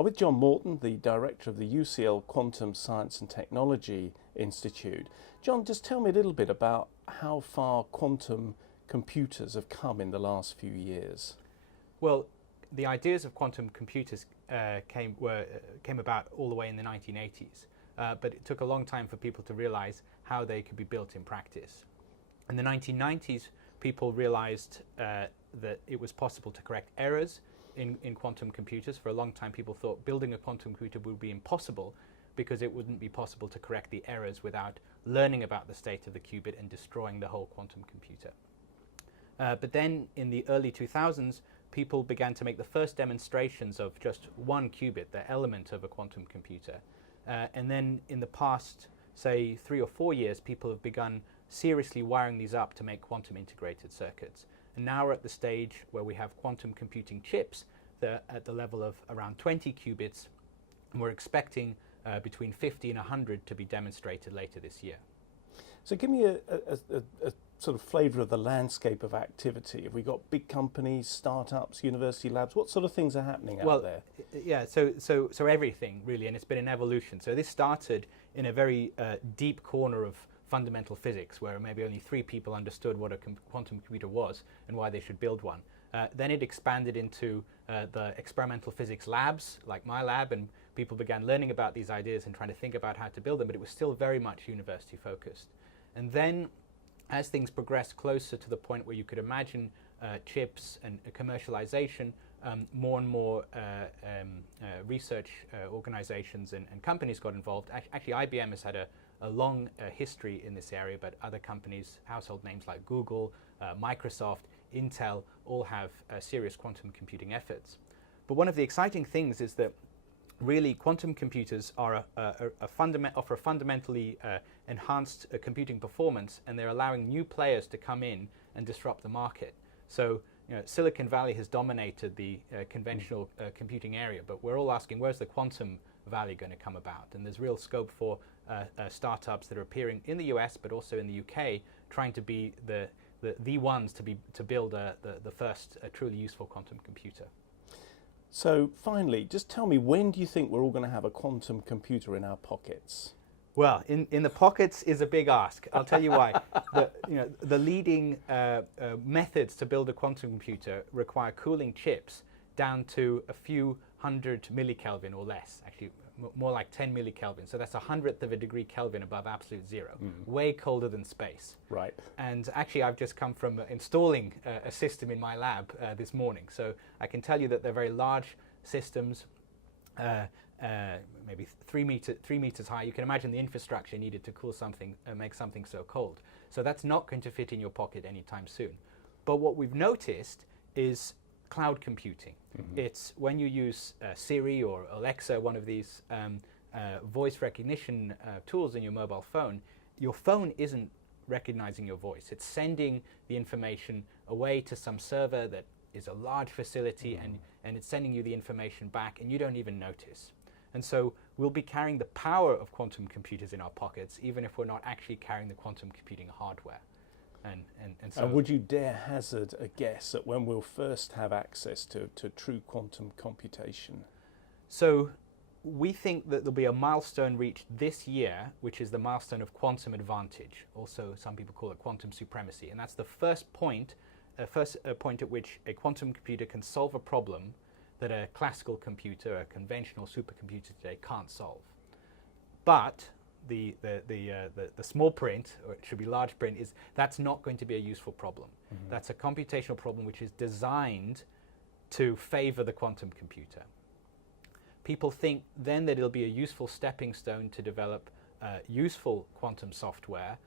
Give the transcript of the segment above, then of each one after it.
I'm with John Morton, the director of the UCL Quantum Science and Technology Institute. John, just tell me a little bit about how far quantum computers have come in the last few years. Well, the ideas of quantum computers came about all the way in the 1980s, but it took a long time for people to realize how they could be built in practice. In the 1990s, people realized that it was possible to correct errors in quantum computers. For a long time, people thought building a quantum computer would be impossible because it wouldn't be possible to correct the errors without learning about the state of the qubit and destroying the whole quantum computer. But then in the early 2000s, people began to make the first demonstrations of just one qubit, the element of a quantum computer. And then in the past, say, 3 or 4 years, people have begun seriously wiring these up to make quantum integrated circuits. And now we're at the stage where we have quantum computing chips that are at the level of around 20 qubits, and we're expecting between 50 and 100 to be demonstrated later this year. So give me a sort of flavour of the landscape of activity. Have we got big companies, startups, university labs? What sort of things are happening out there? Yeah, so everything really, and it's been an evolution. So this started in a very deep corner of fundamental physics, where maybe only 3 people understood what a quantum computer was and why they should build one. Then it expanded into the experimental physics labs, like my lab, and people began learning about these ideas and trying to think about how to build them, but it was still very much university focused. And then as things progressed closer to the point where you could imagine chips and commercialization, more and more research organizations and companies got involved. Actually, IBM has had a long history in this area, but other companies, household names like Google, Microsoft, Intel, all have serious quantum computing efforts. But one of the exciting things is that really quantum computers are offer a fundamentally enhanced computing performance, and they're allowing new players to come in and disrupt the market. So Silicon Valley has dominated the conventional computing area, but we're all asking, where's the quantum valley going to come about? And there's real scope for startups that are appearing in the US, but also in the UK, trying to be the ones to build the first truly useful quantum computer. So finally, just tell me, when do you think we're all going to have a quantum computer in our pockets? Well, in the pockets is a big ask. I'll tell you why. The leading methods to build a quantum computer require cooling chips down to a few hundred millikelvin or less, actually more like 10 millikelvin. So that's 100th of a degree Kelvin above absolute zero, way colder than space. Right. And actually, I've just come from installing a system in my lab this morning. So I can tell you that they're very large systems, maybe 3 meters high. You can imagine the infrastructure needed to cool something, make something so cold. So that's not going to fit in your pocket anytime soon. But what we've noticed is cloud computing. It's when you use Siri or Alexa, one of these voice recognition tools in your mobile phone, your phone isn't recognizing your voice. It's sending the information away to some server that is a large facility, and it's sending you the information back, and you don't even notice. And so we'll be carrying the power of quantum computers in our pockets, even if we're not actually carrying the quantum computing hardware. And would you dare hazard a guess at when we'll first have access to true quantum computation? So we think that there'll be a milestone reached this year, which is the milestone of quantum advantage. Also, some people call it quantum supremacy. And that's the first point at which a quantum computer can solve a problem that a classical computer, a conventional supercomputer today, can't solve. But the small print, or it should be large print, is that's not going to be a useful problem. That's a computational problem which is designed to favor the quantum computer. People think then that it'll be a useful stepping stone to develop useful quantum software.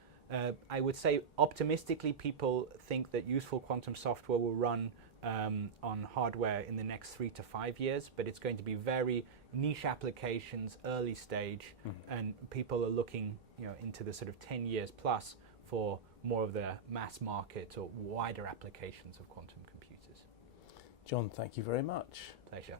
I would say optimistically, people think that useful quantum software will run on hardware in the next 3 to 5 years, but it's going to be very niche applications, early stage, and people are looking into the sort of 10 years plus for more of the mass market or wider applications of quantum computers. John, thank you very much. Pleasure.